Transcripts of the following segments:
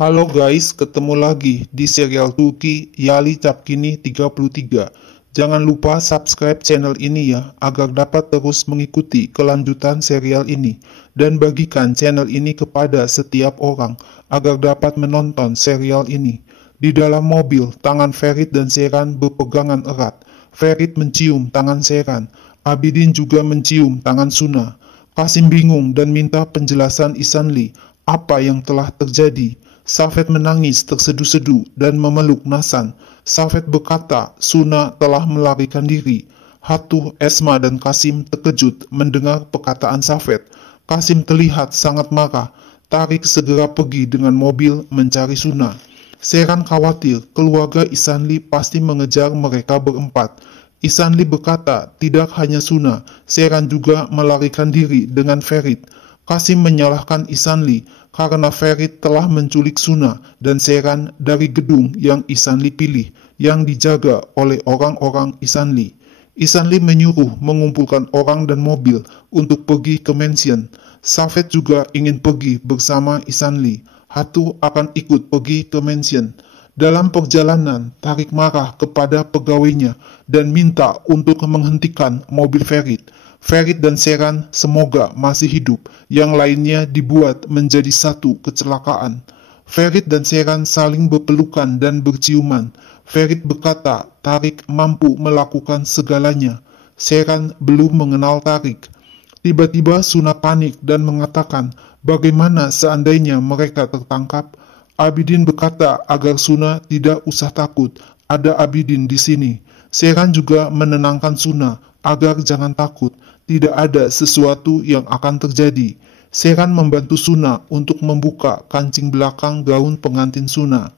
Halo guys, ketemu lagi di serial Turki Yali Çapkini 33. Jangan lupa subscribe channel ini ya, agar dapat terus mengikuti kelanjutan serial ini. Dan bagikan channel ini kepada setiap orang, agar dapat menonton serial ini. Di dalam mobil, tangan Ferit dan Seyran berpegangan erat. Ferit mencium tangan Seyran. Abidin juga mencium tangan Suna. Kasim bingung dan minta penjelasan Ihsanli, apa yang telah terjadi. Safet menangis tersedu-sedu dan memeluk Nasan. Safet berkata Suna telah melarikan diri. Hatuh, Esma dan Kasim terkejut mendengar perkataan Safet. Kasim terlihat sangat marah. Tarik segera pergi dengan mobil mencari Suna. Seyran khawatir keluarga Ihsanli pasti mengejar mereka berempat. Ihsanli berkata tidak hanya Suna, Seyran juga melarikan diri dengan Ferit. Kasim menyalahkan Ihsanli karena Ferit telah menculik Suna dan Seyran dari gedung yang Ihsanli pilih, yang dijaga oleh orang-orang Ihsanli. Ihsanli menyuruh mengumpulkan orang dan mobil untuk pergi ke mansion. Safet juga ingin pergi bersama Ihsanli. Hatu akan ikut pergi ke mansion. Dalam perjalanan, Tarik marah kepada pegawainya dan minta untuk menghentikan mobil Ferit. Ferit dan Seyran semoga masih hidup, yang lainnya dibuat menjadi satu kecelakaan. Ferit dan Seyran saling berpelukan dan berciuman. Ferit berkata Tarik mampu melakukan segalanya. Seyran belum mengenal Tarik. Tiba-tiba Suna panik dan mengatakan, bagaimana seandainya mereka tertangkap? Abidin berkata agar Suna tidak usah takut, ada Abidin di sini. Seyran juga menenangkan Suna agar jangan takut, tidak ada sesuatu yang akan terjadi. Seyran membantu Suna untuk membuka kancing belakang gaun pengantin Suna.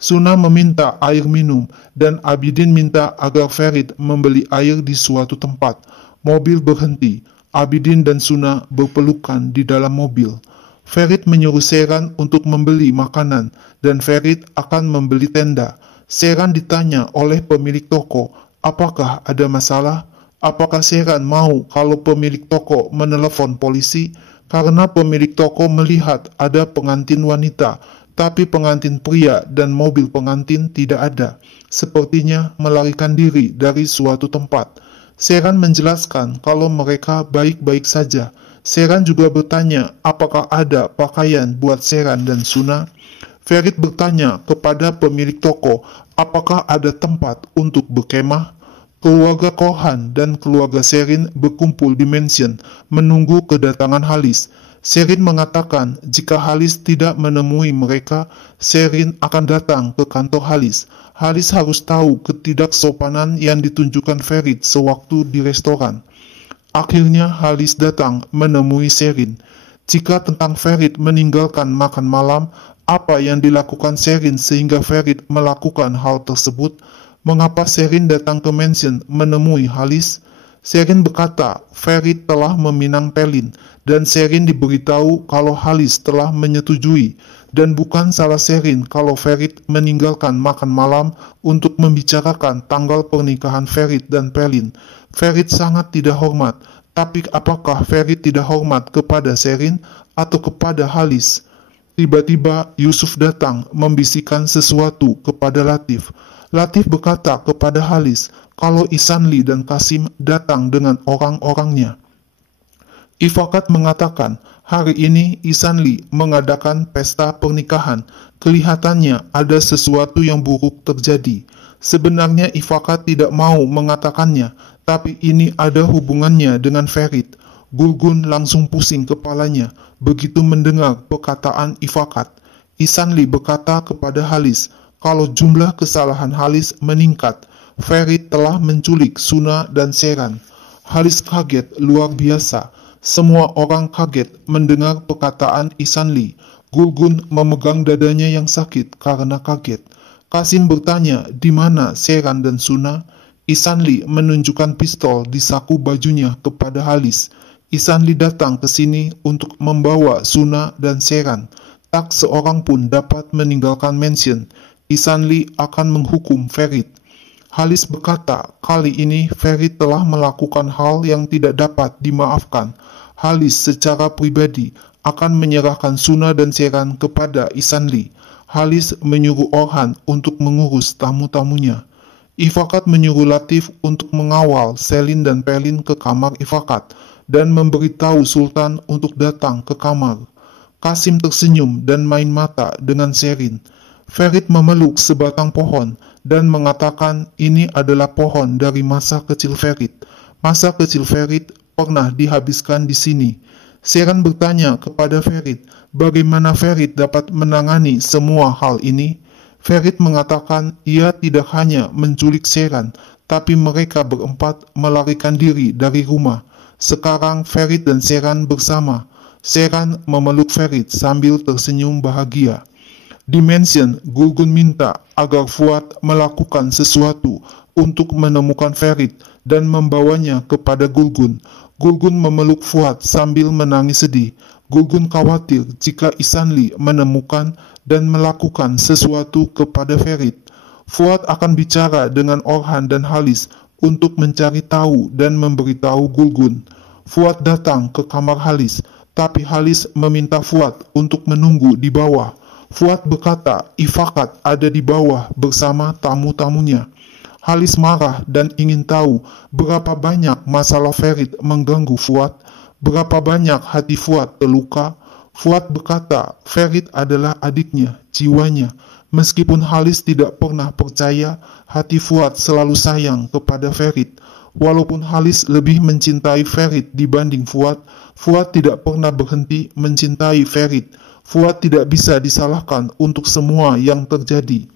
Suna meminta air minum dan Abidin minta agar Ferit membeli air di suatu tempat. Mobil berhenti. Abidin dan Suna berpelukan di dalam mobil. Ferit menyuruh Seyran untuk membeli makanan dan Ferit akan membeli tenda. Seyran ditanya oleh pemilik toko, apakah ada masalah? Apakah Seyran mau kalau pemilik toko menelepon polisi? Karena pemilik toko melihat ada pengantin wanita, tapi pengantin pria dan mobil pengantin tidak ada. Sepertinya melarikan diri dari suatu tempat. Seyran menjelaskan kalau mereka baik-baik saja. Seyran juga bertanya apakah ada pakaian buat Seyran dan Suna. Ferit bertanya kepada pemilik toko apakah ada tempat untuk berkemah. Keluarga Korhan dan keluarga Serin berkumpul di mansion menunggu kedatangan Halis. Serin mengatakan jika Halis tidak menemui mereka, Serin akan datang ke kantor Halis. Halis harus tahu ketidaksopanan yang ditunjukkan Ferit sewaktu di restoran. Akhirnya Halis datang menemui Serin. Jika tentang Ferit meninggalkan makan malam, apa yang dilakukan Serin sehingga Ferit melakukan hal tersebut? Mengapa Serin datang ke mansion menemui Halis? Serin berkata Ferit telah meminang Pelin dan Serin diberitahu kalau Halis telah menyetujui dan bukan salah Serin kalau Ferit meninggalkan makan malam untuk membicarakan tanggal pernikahan Ferit dan Pelin. Ferit sangat tidak hormat, tapi apakah Ferit tidak hormat kepada Serin atau kepada Halis? Tiba-tiba Yusuf datang membisikkan sesuatu kepada Latif. Latif berkata kepada Halis kalau Ihsanli dan Kasim datang dengan orang-orangnya. Ifakat mengatakan hari ini Ihsanli mengadakan pesta pernikahan. Kelihatannya ada sesuatu yang buruk terjadi. Sebenarnya Ifakat tidak mau mengatakannya, tapi ini ada hubungannya dengan Ferit. Gurgun langsung pusing kepalanya begitu mendengar perkataan Ifakat. Ihsanli berkata kepada Halis kalau jumlah kesalahan Halis meningkat. Ferit telah menculik Suna dan Seyran. Halis kaget luar biasa. Semua orang kaget mendengar perkataan Ihsanli. Gurgun memegang dadanya yang sakit karena kaget. Kasim bertanya di mana Seyran dan Suna. Ihsanli menunjukkan pistol di saku bajunya kepada Halis. Ihsanli datang ke sini untuk membawa Suna dan Seyran. Tak seorang pun dapat meninggalkan mansion. Ihsanli akan menghukum Ferit. Halis berkata, kali ini Ferit telah melakukan hal yang tidak dapat dimaafkan. Halis secara pribadi akan menyerahkan Suna dan Seyran kepada Ihsanli. Halis menyuruh Orhan untuk mengurus tamu-tamunya. Ifakat menyuruh Latif untuk mengawal Selin dan Pelin ke kamar Ifakat dan memberitahu Sultan untuk datang ke kamar. Kasim tersenyum dan main mata dengan Sherin. Ferit memeluk sebatang pohon dan mengatakan ini adalah pohon dari masa kecil Ferit. Masa kecil Ferit pernah dihabiskan di sini. Sherin bertanya kepada Ferit, bagaimana Ferit dapat menangani semua hal ini? Ferit mengatakan ia tidak hanya menculik Sherin, tapi mereka berempat melarikan diri dari rumah. Sekarang Ferit dan Sherin bersama. Sherin memeluk Ferit sambil tersenyum bahagia. Di mansion, Gulgun minta agar Fuad melakukan sesuatu untuk menemukan Ferit dan membawanya kepada Gulgun. Gulgun memeluk Fuad sambil menangis sedih. Gulgun khawatir jika Isanli menemukan dan melakukan sesuatu kepada Ferit. Fuad akan bicara dengan Orhan dan Halis untuk mencari tahu dan memberitahu Gulgun. Fuad datang ke kamar Halis, tapi Halis meminta Fuad untuk menunggu di bawah. Fuad berkata Ifakat ada di bawah bersama tamu-tamunya. Halis marah dan ingin tahu berapa banyak masalah Ferit mengganggu Fuad, berapa banyak hati Fuad terluka. Fuad berkata Ferit adalah adiknya, jiwanya. Meskipun Halis tidak pernah percaya, hati Fuad selalu sayang kepada Ferit. Walaupun Halis lebih mencintai Ferit dibanding Fuad, Fuad tidak pernah berhenti mencintai Ferit. Fuad tidak bisa disalahkan untuk semua yang terjadi.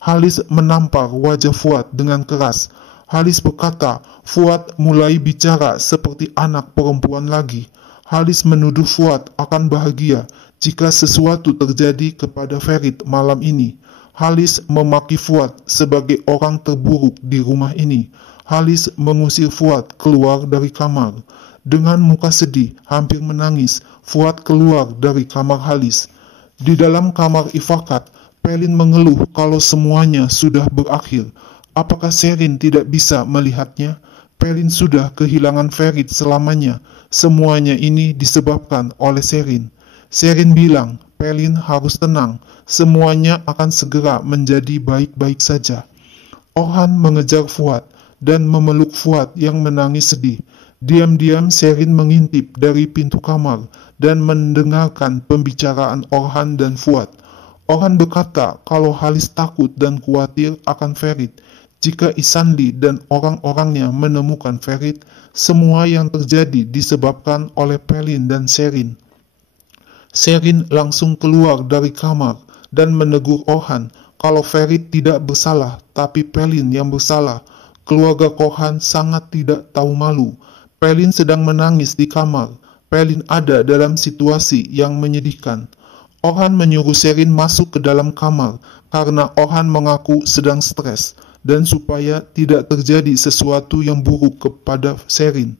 Halis menampar wajah Fuad dengan keras. Halis berkata, Fuad mulai bicara seperti anak perempuan lagi. Halis menuduh Fuad akan bahagia jika sesuatu terjadi kepada Ferit malam ini. Halis memaki Fuad sebagai orang terburuk di rumah ini. Halis mengusir Fuad keluar dari kamar. Dengan muka sedih, hampir menangis, Fuad keluar dari kamar Halis. Di dalam kamar Ifakat, Pelin mengeluh kalau semuanya sudah berakhir. Apakah Sherin tidak bisa melihatnya? Pelin sudah kehilangan Ferit selamanya. Semuanya ini disebabkan oleh Sherin. Sherin bilang, Pelin harus tenang. Semuanya akan segera menjadi baik-baik saja. Orhan mengejar Fuad dan memeluk Fuad yang menangis sedih. Diam-diam Sherin mengintip dari pintu kamar dan mendengarkan pembicaraan Orhan dan Fuad. Orhan berkata kalau Halis takut dan khawatir akan Ferit. Jika Isanli dan orang-orangnya menemukan Ferit, semua yang terjadi disebabkan oleh Pelin dan Sherin. Sherin langsung keluar dari kamar dan menegur Orhan kalau Ferit tidak bersalah, tapi Pelin yang bersalah. Keluarga Orhan sangat tidak tahu malu. Pelin sedang menangis di kamar. Pelin ada dalam situasi yang menyedihkan. Orhan menyuruh Sherin masuk ke dalam kamar karena Orhan mengaku sedang stres dan supaya tidak terjadi sesuatu yang buruk kepada Sherin.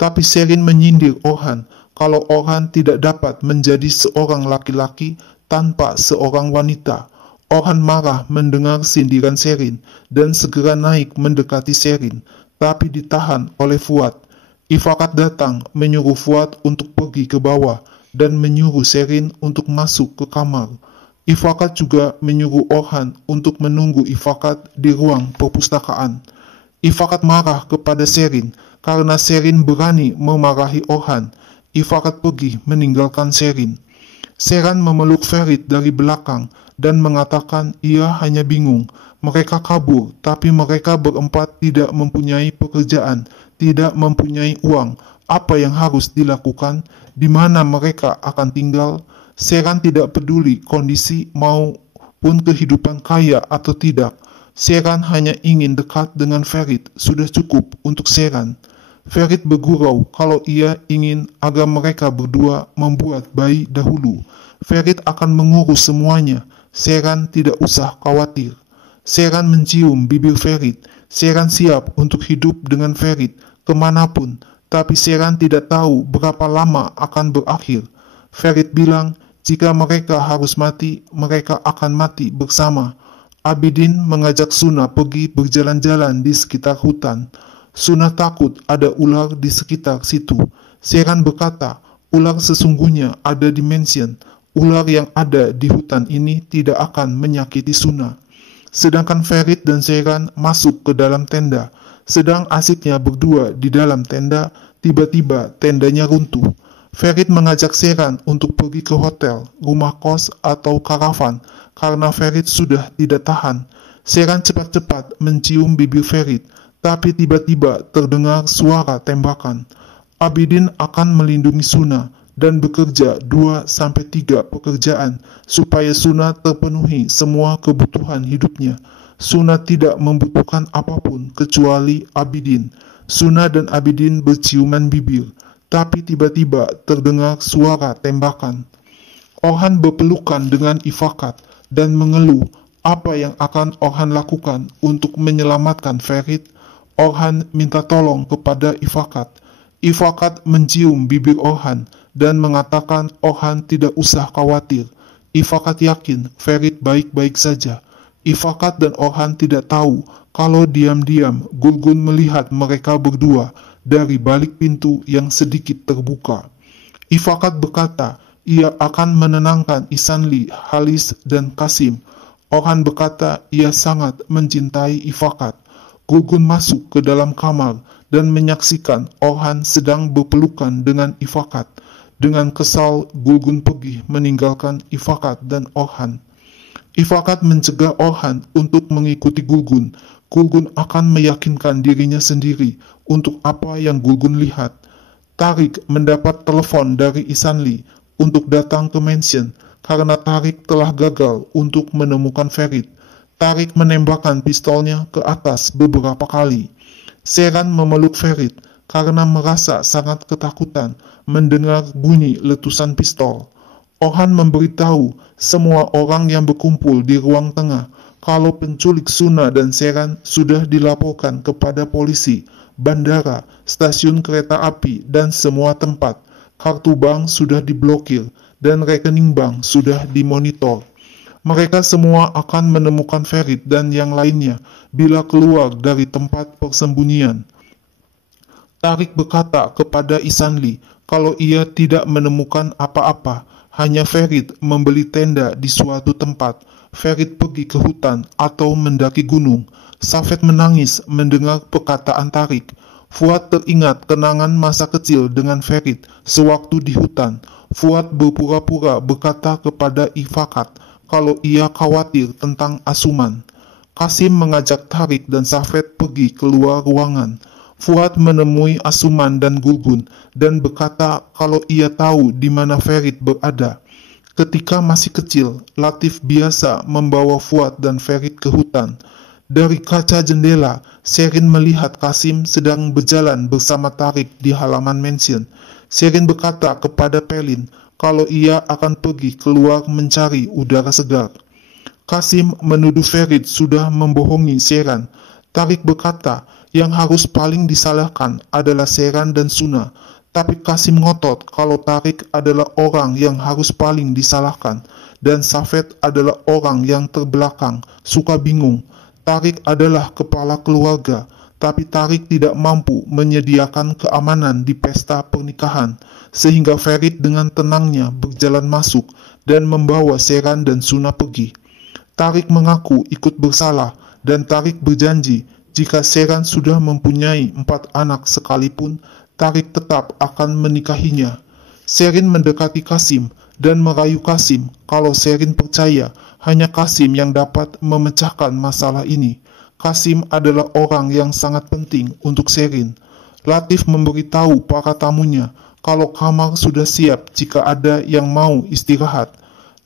Tapi Sherin menyindir Orhan kalau Orhan tidak dapat menjadi seorang laki-laki tanpa seorang wanita. Orhan marah mendengar sindiran Sherin dan segera naik mendekati Sherin, tapi ditahan oleh Fuad. Ifakat datang menyuruh Fuad untuk pergi ke bawah dan menyuruh Sherin untuk masuk ke kamar. Ifakat juga menyuruh Orhan untuk menunggu Ifakat di ruang perpustakaan. Ifakat marah kepada Sherin karena Sherin berani memarahi Orhan. Ifakat pergi meninggalkan Sherin. Sherin memeluk Ferit dari belakang dan mengatakan ia hanya bingung. Mereka kabur, tapi mereka berempat tidak mempunyai pekerjaan, tidak mempunyai uang. Apa yang harus dilakukan? Di mana mereka akan tinggal? Sherin tidak peduli kondisi maupun kehidupan kaya atau tidak. Sherin hanya ingin dekat dengan Ferit, sudah cukup untuk Sherin. Ferit bergurau kalau ia ingin agar mereka berdua membuat bayi dahulu. Ferit akan mengurus semuanya. Sherin tidak usah khawatir. Sherin mencium bibir Ferit. Sherin siap untuk hidup dengan Ferit kemanapun, tapi Sherin tidak tahu berapa lama akan berakhir. Ferit bilang, jika mereka harus mati, mereka akan mati bersama. Abidin mengajak Suna pergi berjalan-jalan di sekitar hutan. Suna takut ada ular di sekitar situ. Sherin berkata, ular sesungguhnya ada di mansion. ular yang ada di hutan ini tidak akan menyakiti Suna. Sedangkan Ferit dan Sheran masuk ke dalam tenda. Sedang asiknya berdua di dalam tenda, tiba-tiba tendanya runtuh. Ferit mengajak Sheran untuk pergi ke hotel, rumah kos, atau karavan karena Ferit sudah tidak tahan. Sheran cepat-cepat mencium bibir Ferit, tapi tiba-tiba terdengar suara tembakan. Abidin akan melindungi Suna dan bekerja 2-3 pekerjaan supaya Suna terpenuhi semua kebutuhan hidupnya. Suna tidak membutuhkan apapun kecuali Abidin. Suna dan Abidin berciuman bibir, tapi tiba-tiba terdengar suara tembakan. Orhan berpelukan dengan Ifakat dan mengeluh apa yang akan Orhan lakukan untuk menyelamatkan Ferit. Orhan minta tolong kepada Ifakat. Ifakat mencium bibir Orhan dan mengatakan Orhan tidak usah khawatir. Ifakat yakin Ferit baik-baik saja. Ifakat dan Orhan tidak tahu kalau diam-diam Gulgun melihat mereka berdua dari balik pintu yang sedikit terbuka. Ifakat berkata ia akan menenangkan Ihsanli, Halis, dan Kasim. Orhan berkata ia sangat mencintai Ifakat. Gulgun masuk ke dalam kamar dan menyaksikan Orhan sedang berpelukan dengan Ifakat. Dengan kesal, Gulgun pergi meninggalkan Ifakat dan Orhan. Ifakat mencegah Orhan untuk mengikuti Gulgun. Gulgun akan meyakinkan dirinya sendiri untuk apa yang Gulgun lihat. Tarik mendapat telepon dari Ihsanli untuk datang ke mansion karena Tarik telah gagal untuk menemukan Ferit. Tarik menembakkan pistolnya ke atas beberapa kali. Sheran memeluk Ferit karena merasa sangat ketakutan mendengar bunyi letusan pistol. Orhan memberitahu semua orang yang berkumpul di ruang tengah kalau penculik Suna dan Sheran sudah dilaporkan kepada polisi, bandara, stasiun kereta api, dan semua tempat. Kartu bank sudah diblokir dan rekening bank sudah dimonitor. Mereka semua akan menemukan Ferit dan yang lainnya bila keluar dari tempat persembunyian. Tarik berkata kepada Ihsanli kalau ia tidak menemukan apa-apa, hanya Ferit membeli tenda di suatu tempat. Ferit pergi ke hutan atau mendaki gunung. Safed menangis mendengar perkataan Tarik. Fuad teringat kenangan masa kecil dengan Ferit sewaktu di hutan. Fuad berpura-pura berkata kepada Ifakat kalau ia khawatir tentang Asuman. Kasim mengajak Tarik dan Safed pergi keluar ruangan. Fuad menemui Asuman dan Gulgun dan berkata kalau ia tahu di mana Ferit berada. Ketika masih kecil, Latif biasa membawa Fuad dan Ferit ke hutan. Dari kaca jendela, Sherin melihat Kasim sedang berjalan bersama Tarik di halaman mansion. Sherin berkata kepada Pelin kalau ia akan pergi keluar mencari udara segar. Kasim menuduh Ferit sudah membohongi Sheran. Tarik berkata yang harus paling disalahkan adalah Sheran dan Suna. Tapi Kasim ngotot kalau Tarik adalah orang yang harus paling disalahkan. Dan Safed adalah orang yang terbelakang, suka bingung. Tarik adalah kepala keluarga, tapi Tarik tidak mampu menyediakan keamanan di pesta pernikahan, sehingga Ferit dengan tenangnya berjalan masuk dan membawa Sheran dan Suna pergi. Tarik mengaku ikut bersalah, dan Tarik berjanji jika Sheran sudah mempunyai 4 anak sekalipun, Tarik tetap akan menikahinya. Sherin mendekati Kasim dan merayu Kasim kalau Sherin percaya hanya Kasim yang dapat memecahkan masalah ini. Kasim adalah orang yang sangat penting untuk Sherin. Latif memberitahu para tamunya kalau kamar sudah siap jika ada yang mau istirahat.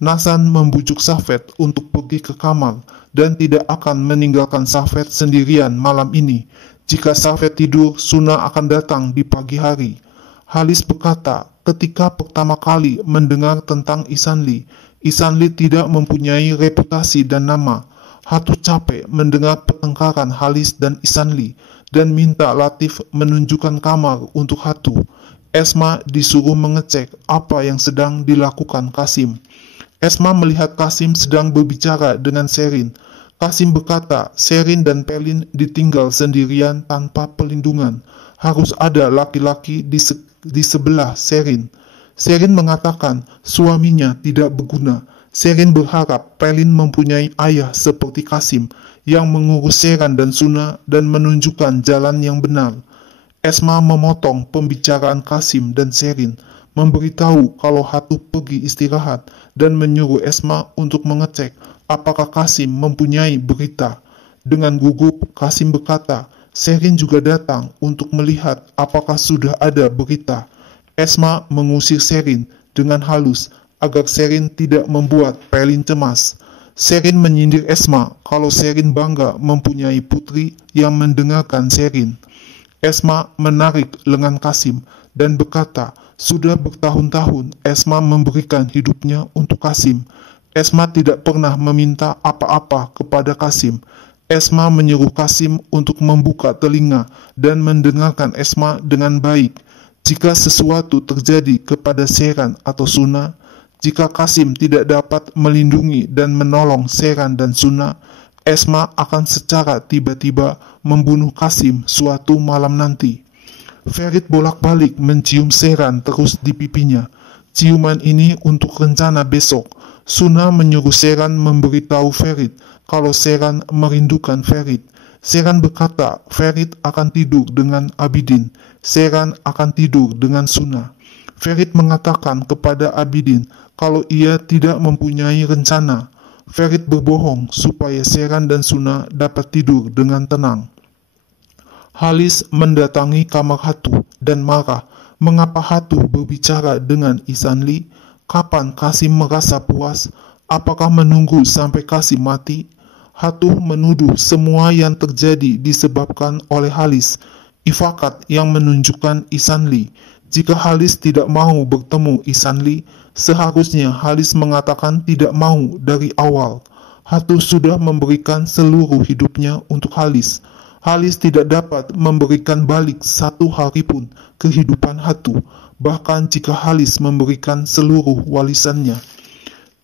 Nasan membujuk Safed untuk pergi ke kamar dan tidak akan meninggalkan Safed sendirian malam ini. Jika Safed tidur, Suna akan datang di pagi hari. Halis berkata, ketika pertama kali mendengar tentang Ihsanli, Ihsanli tidak mempunyai reputasi dan nama. Hatu capek mendengar pertengkaran Halis dan Ihsanli dan minta Latif menunjukkan kamar untuk Hatu. Esma disuruh mengecek apa yang sedang dilakukan Kasim. Esma melihat Kasim sedang berbicara dengan Sherin. Kasim berkata, Sherin dan Pelin ditinggal sendirian tanpa pelindungan. Harus ada laki-laki di sebelah Sherin. Sherin mengatakan suaminya tidak berguna. Sherin berharap Pelin mempunyai ayah seperti Qasim yang mengurus Sherin dan Suna dan menunjukkan jalan yang benar. Esma memotong pembicaraan Qasim dan Sherin, memberitahu kalau Hatu pergi istirahat dan menyuruh Esma untuk mengecek apakah Qasim mempunyai berita. Dengan gugup, Qasim berkata, Sherin juga datang untuk melihat apakah sudah ada berita. Esma mengusir Sherin dengan halus agar Sherin tidak membuat Pelin cemas. Sherin menyindir Esma kalau Sherin bangga mempunyai putri yang mendengarkan Sherin. Esma menarik lengan Qasim dan berkata, sudah bertahun-tahun Esma memberikan hidupnya untuk Qasim. Esma tidak pernah meminta apa-apa kepada Qasim. Esma menyuruh Qasim untuk membuka telinga dan mendengarkan Esma dengan baik. Jika sesuatu terjadi kepada Sherin atau Suna, jika Qasim tidak dapat melindungi dan menolong Sherin dan Suna, Esma akan secara tiba-tiba membunuh Qasim suatu malam nanti. Ferit bolak-balik mencium Sherin terus di pipinya. Ciuman ini untuk rencana besok. Suna menyuruh Sherin memberitahu Ferit kalau Sherin merindukan Ferit. Sherin berkata Ferit akan tidur dengan Abidin. Sherin akan tidur dengan Suna. Ferit mengatakan kepada Abidin kalau ia tidak mempunyai rencana. Ferit berbohong supaya Sherin dan Suna dapat tidur dengan tenang. Halis mendatangi kamar Hatu dan marah. Mengapa Hatu berbicara dengan Ihsan Lee? Kapan Qasim merasa puas? Apakah menunggu sampai Qasim mati? Hatu menuduh semua yang terjadi disebabkan oleh Halis. Ifakat yang menunjukkan Ihsan Lee. Jika Halis tidak mau bertemu Ihsan Lee, seharusnya Halis mengatakan tidak mau dari awal. Hatu sudah memberikan seluruh hidupnya untuk Halis. Halis tidak dapat memberikan balik satu hari pun kehidupan Hatu, bahkan jika Halis memberikan seluruh warisannya.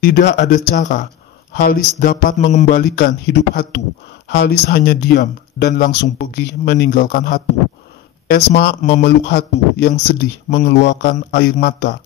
Tidak ada cara Halis dapat mengembalikan hidup Hatu. Halis hanya diam dan langsung pergi meninggalkan Hatu. Esma memeluk Hatu yang sedih mengeluarkan air mata.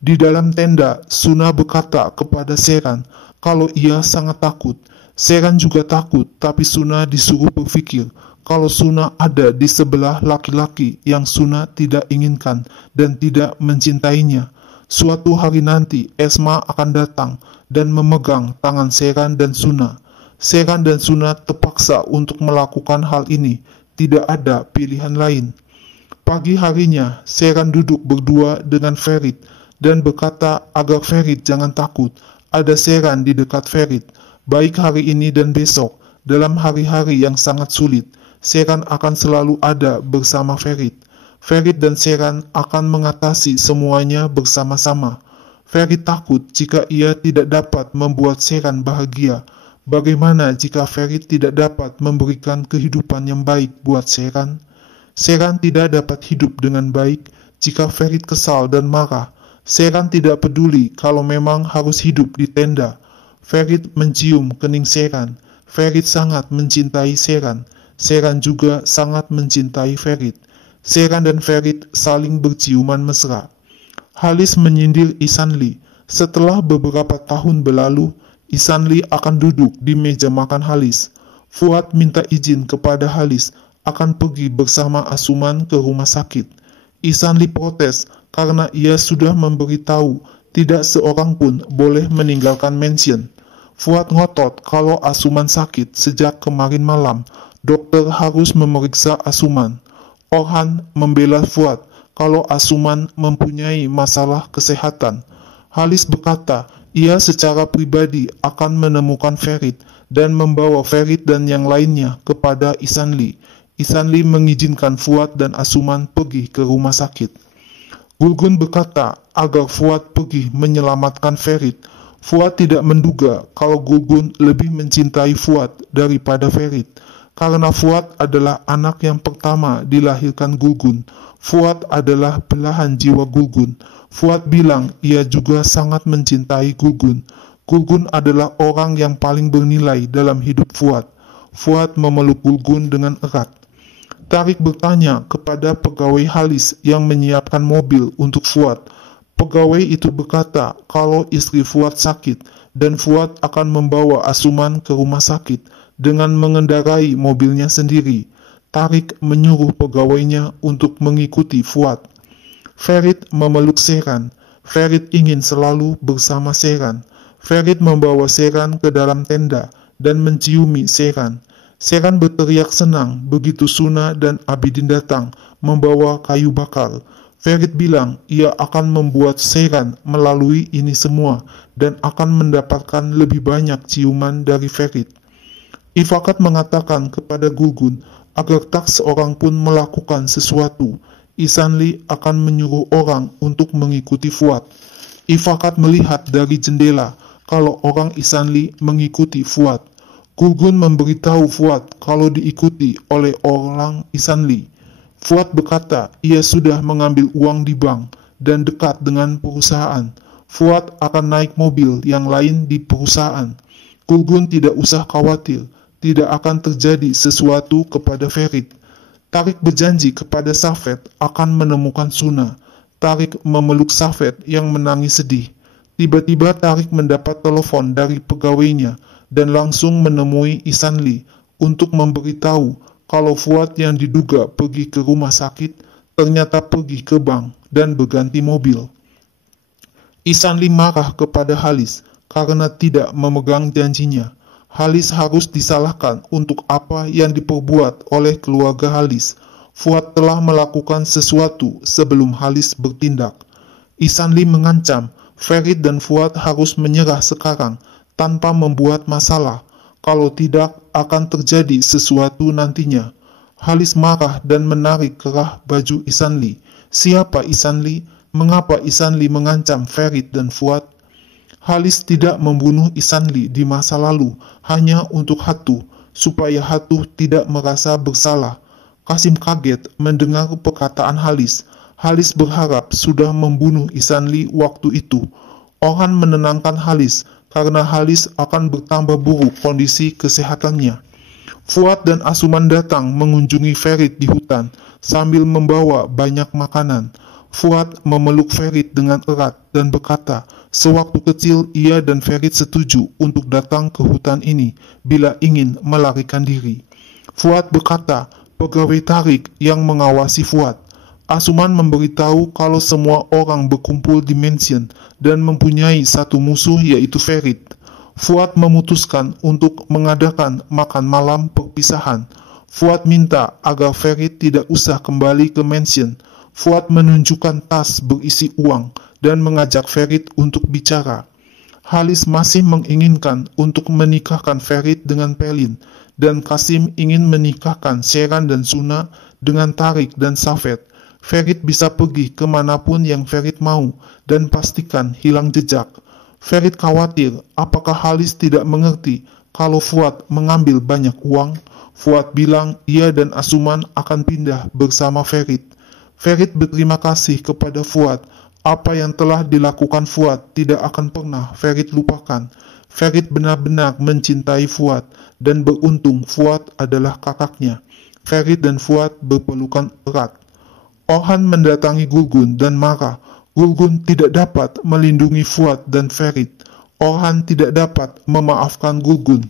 Di dalam tenda, Suna berkata kepada Sherin kalau ia sangat takut. Sherin juga takut, tapi Suna disuruh berpikir kalau Suna ada di sebelah laki-laki yang Suna tidak inginkan dan tidak mencintainya. Suatu hari nanti Esma akan datang dan memegang tangan Sherin dan Suna. Sherin dan Suna terpaksa untuk melakukan hal ini, tidak ada pilihan lain. Pagi harinya, Sherin duduk berdua dengan Ferit dan berkata agar Ferit jangan takut. Ada Sherin di dekat Ferit. Baik hari ini dan besok, dalam hari-hari yang sangat sulit, Sherin akan selalu ada bersama Ferit. Ferit dan Sherin akan mengatasi semuanya bersama-sama. Ferit takut jika ia tidak dapat membuat Sherin bahagia. Bagaimana jika Ferit tidak dapat memberikan kehidupan yang baik buat Sherin? Sherin tidak dapat hidup dengan baik jika Ferit kesal dan marah. Sherin tidak peduli kalau memang harus hidup di tenda. Ferit mencium kening Sherin. Ferit sangat mencintai Sherin. Sherin juga sangat mencintai Ferit. Sherin dan Ferit saling berciuman mesra. Halis menyindir Ihsan Lee. Setelah beberapa tahun berlalu, Ihsan Lee akan duduk di meja makan Halis. Fuad minta izin kepada Halis akan pergi bersama Asuman ke rumah sakit. Ihsan Lee protes karena ia sudah memberitahu tidak seorang pun boleh meninggalkan mansion. Fuad ngotot kalau Asuman sakit sejak kemarin malam. Dokter harus memeriksa Asuman. Orhan membela Fuad kalau Asuman mempunyai masalah kesehatan. Halis berkata ia secara pribadi akan menemukan Ferit dan membawa Ferit dan yang lainnya kepada Ihsan Lee. Ihsan Lee mengizinkan Fuad dan Asuman pergi ke rumah sakit. Gulgun berkata agar Fuad pergi menyelamatkan Ferit. Fuad tidak menduga kalau Gulgun lebih mencintai Fuad daripada Ferit. Karena Fuad adalah anak yang pertama dilahirkan Gulgun. Fuad adalah belahan jiwa Gulgun. Fuad bilang ia juga sangat mencintai Gulgun. Gulgun adalah orang yang paling bernilai dalam hidup Fuad. Fuad memeluk Gulgun dengan erat. Tarik bertanya kepada pegawai Halis yang menyiapkan mobil untuk Fuad. Pegawai itu berkata kalau istri Fuad sakit dan Fuad akan membawa Asuman ke rumah sakit dengan mengendarai mobilnya sendiri. Tarik menyuruh pegawainya untuk mengikuti Fuad. Ferit memeluk Seyran. Ferit ingin selalu bersama Seyran. Ferit membawa Seyran ke dalam tenda dan menciumi Seyran. Seyran berteriak senang begitu Suna dan Abidin datang membawa kayu bakar. Ferit bilang ia akan membuat Seyran melalui ini semua dan akan mendapatkan lebih banyak ciuman dari Ferit. Ifakat mengatakan kepada Gulgun agar tak seorang pun melakukan sesuatu. Ihsanli akan menyuruh orang untuk mengikuti Fuad. Ifakat melihat dari jendela kalau orang Ihsanli mengikuti Fuad. Gulgun memberitahu Fuad kalau diikuti oleh orang Ihsanli. Fuad berkata ia sudah mengambil uang di bank dan dekat dengan perusahaan. Fuad akan naik mobil yang lain di perusahaan. Gulgun tidak usah khawatir, tidak akan terjadi sesuatu kepada Ferit. Tarik berjanji kepada Safet akan menemukan Suna. Tarik memeluk Safet yang menangis sedih. Tiba-tiba Tarik mendapat telepon dari pegawainya dan langsung menemui Ihsanli untuk memberitahu kalau Fuad yang diduga pergi ke rumah sakit ternyata pergi ke bank dan berganti mobil. Ihsanli marah kepada Halis karena tidak memegang janjinya. Halis harus disalahkan untuk apa yang diperbuat oleh keluarga Halis. Fuad telah melakukan sesuatu sebelum Halis bertindak. Ihsanli mengancam Ferit dan Fuad harus menyerah sekarang tanpa membuat masalah. Kalau tidak, akan terjadi sesuatu nantinya. Halis marah dan menarik kerah baju Ihsanli. Siapa Ihsanli? Mengapa Ihsanli mengancam Ferit dan Fuad? Halis tidak membunuh Ihsanli di masa lalu hanya untuk Hatu, supaya Hatu tidak merasa bersalah. Kasim kaget mendengar perkataan Halis. Halis berharap sudah membunuh Ihsanli waktu itu. Orhan menenangkan Halis karena Halis akan bertambah buruk kondisi kesehatannya. Fuad dan Asuman datang mengunjungi Ferit di hutan sambil membawa banyak makanan. Fuad memeluk Ferit dengan erat dan berkata, sewaktu kecil ia dan Ferit setuju untuk datang ke hutan ini bila ingin melarikan diri. Fuad berkata, pegawai Tarik yang mengawasi Fuad. Asuman memberitahu kalau semua orang berkumpul di mansion dan mempunyai satu musuh yaitu Ferit. Fuad memutuskan untuk mengadakan makan malam perpisahan. Fuad minta agar Ferit tidak usah kembali ke mansion. Fuad menunjukkan tas berisi uang dan mengajak Ferit untuk bicara. Halis masih menginginkan untuk menikahkan Ferit dengan Pelin, dan Kasim ingin menikahkan Seyran dan Suna dengan Tarik dan Safet. Ferit bisa pergi kemanapun yang Ferit mau dan pastikan hilang jejak. Ferit khawatir apakah Halis tidak mengerti kalau Fuad mengambil banyak uang. Fuad bilang ia dan Asuman akan pindah bersama Ferit. Ferit berterima kasih kepada Fuad. Apa yang telah dilakukan Fuad tidak akan pernah Ferit lupakan. Ferit benar-benar mencintai Fuad dan beruntung Fuad adalah kakaknya. Ferit dan Fuad berpelukan erat. Orhan mendatangi Gulgun dan marah. Gulgun tidak dapat melindungi Fuad dan Ferit. Orhan tidak dapat memaafkan Gulgun.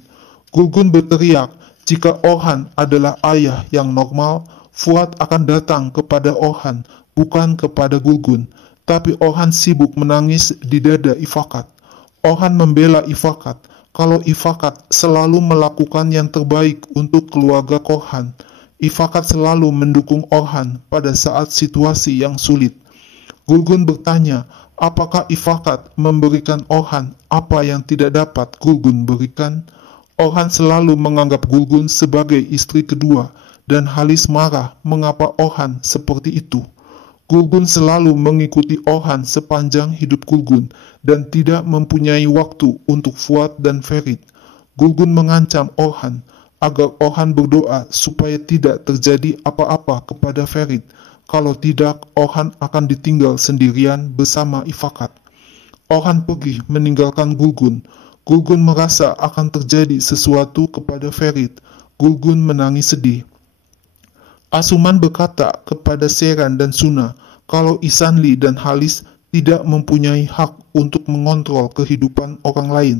Gulgun berteriak, jika Orhan adalah ayah yang normal, Fuad akan datang kepada Orhan, bukan kepada Gulgun. Tapi Orhan sibuk menangis di dada Ifakat. Orhan membela Ifakat kalau Ifakat selalu melakukan yang terbaik untuk keluarga Korhan. Ifakat selalu mendukung Orhan pada saat situasi yang sulit. Gulgun bertanya, apakah Ifakat memberikan Orhan apa yang tidak dapat Gulgun berikan? Orhan selalu menganggap Gulgun sebagai istri kedua, dan Halis marah mengapa Orhan seperti itu. Gulgun selalu mengikuti Orhan sepanjang hidup Gulgun, dan tidak mempunyai waktu untuk Fuad dan Ferit. Gulgun mengancam Orhan, agar Orhan berdoa supaya tidak terjadi apa-apa kepada Ferit. Kalau tidak, Orhan akan ditinggal sendirian bersama Ifakat. Orhan pergi meninggalkan Gulgun. Gulgun merasa akan terjadi sesuatu kepada Ferit. Gulgun menangis sedih. Asuman berkata kepada Seyran dan Suna kalau Ihsanli dan Halis tidak mempunyai hak untuk mengontrol kehidupan orang lain.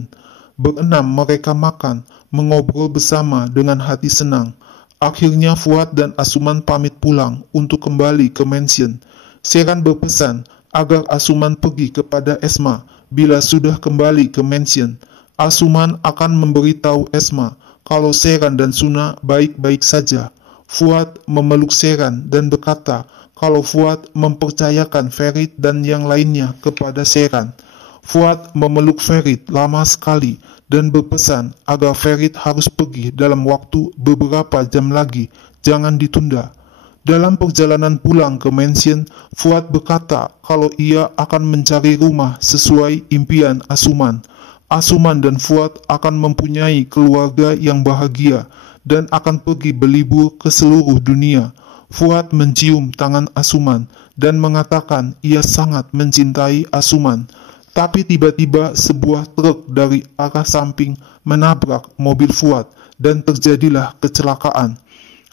Berenam, mereka makan, mengobrol bersama dengan hati senang. Akhirnya Fuad dan Asuman pamit pulang untuk kembali ke mansion. Sheran berpesan agar Asuman pergi kepada Esma bila sudah kembali ke mansion. Asuman akan memberitahu Esma kalau Sheran dan Suna baik-baik saja. Fuad memeluk Sheran dan berkata kalau Fuad mempercayakan Ferit dan yang lainnya kepada Sheran. Fuad memeluk Ferit lama sekali dan berpesan agar Ferit harus pergi dalam waktu beberapa jam lagi, jangan ditunda. Dalam perjalanan pulang ke mansion, Fuad berkata kalau ia akan mencari rumah sesuai impian Asuman. Asuman dan Fuad akan mempunyai keluarga yang bahagia dan akan pergi berlibur ke seluruh dunia. Fuad mencium tangan Asuman dan mengatakan ia sangat mencintai Asuman. Tapi tiba-tiba sebuah truk dari arah samping menabrak mobil Fuad dan terjadilah kecelakaan.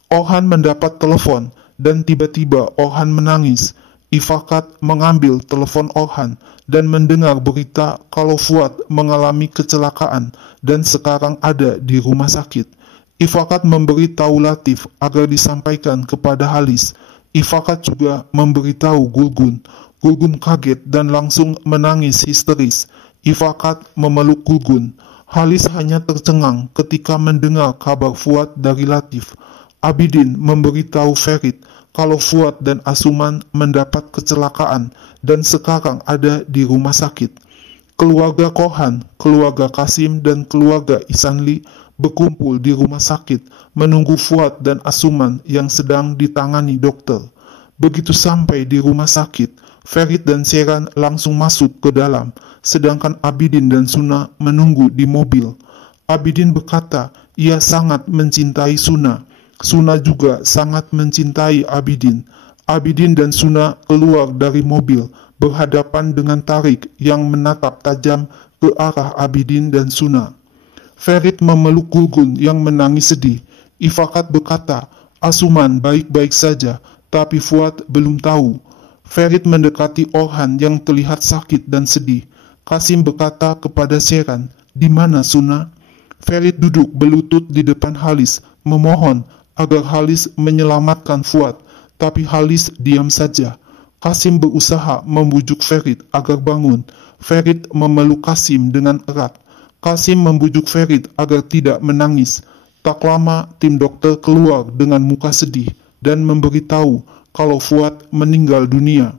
Orhan mendapat telepon dan tiba-tiba Orhan menangis. Ifakat mengambil telepon Orhan dan mendengar berita kalau Fuad mengalami kecelakaan dan sekarang ada di rumah sakit. Ifakat memberitahu Latif agar disampaikan kepada Halis. Ifakat juga memberitahu Gulgun. Gulgun kaget dan langsung menangis histeris. Ifakat memeluk Gulgun. Halis hanya tercengang ketika mendengar kabar Fuad dari Latif. Abidin memberitahu Ferit kalau Fuad dan Asuman mendapat kecelakaan dan sekarang ada di rumah sakit. Keluarga Korhan, keluarga Kasim, dan keluarga Isanli berkumpul di rumah sakit menunggu Fuad dan Asuman yang sedang ditangani dokter. Begitu sampai di rumah sakit, Ferit dan Sheran langsung masuk ke dalam, sedangkan Abidin dan Suna menunggu di mobil. Abidin berkata ia sangat mencintai Suna. Suna juga sangat mencintai Abidin. Abidin dan Suna keluar dari mobil berhadapan dengan Tarik yang menatap tajam ke arah Abidin dan Suna. Ferit memeluk Gulgun yang menangis sedih. Ifakat berkata, Asuman baik-baik saja, tapi Fuad belum tahu. Ferit mendekati Orhan yang terlihat sakit dan sedih. Kasim berkata kepada Sheran, di mana Suna? Ferit duduk berlutut di depan Halis, memohon agar Halis menyelamatkan Fuad, tapi Halis diam saja. Kasim berusaha membujuk Ferit agar bangun. Ferit memeluk Kasim dengan erat. Kasim membujuk Ferit agar tidak menangis. Tak lama, tim dokter keluar dengan muka sedih dan memberitahu kalau Fuad meninggal dunia.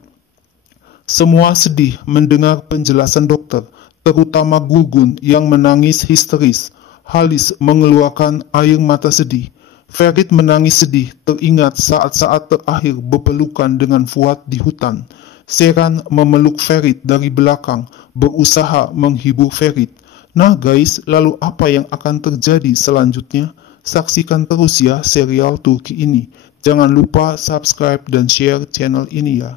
Semua sedih mendengar penjelasan dokter, terutama Gulgun yang menangis histeris. Halis mengeluarkan air mata sedih. Ferit menangis sedih teringat saat-saat terakhir berpelukan dengan Fuad di hutan. Sheran memeluk Ferit dari belakang, berusaha menghibur Ferit. Nah guys, lalu apa yang akan terjadi selanjutnya? Saksikan terus ya serial Turki ini. Jangan lupa subscribe dan share channel ini ya.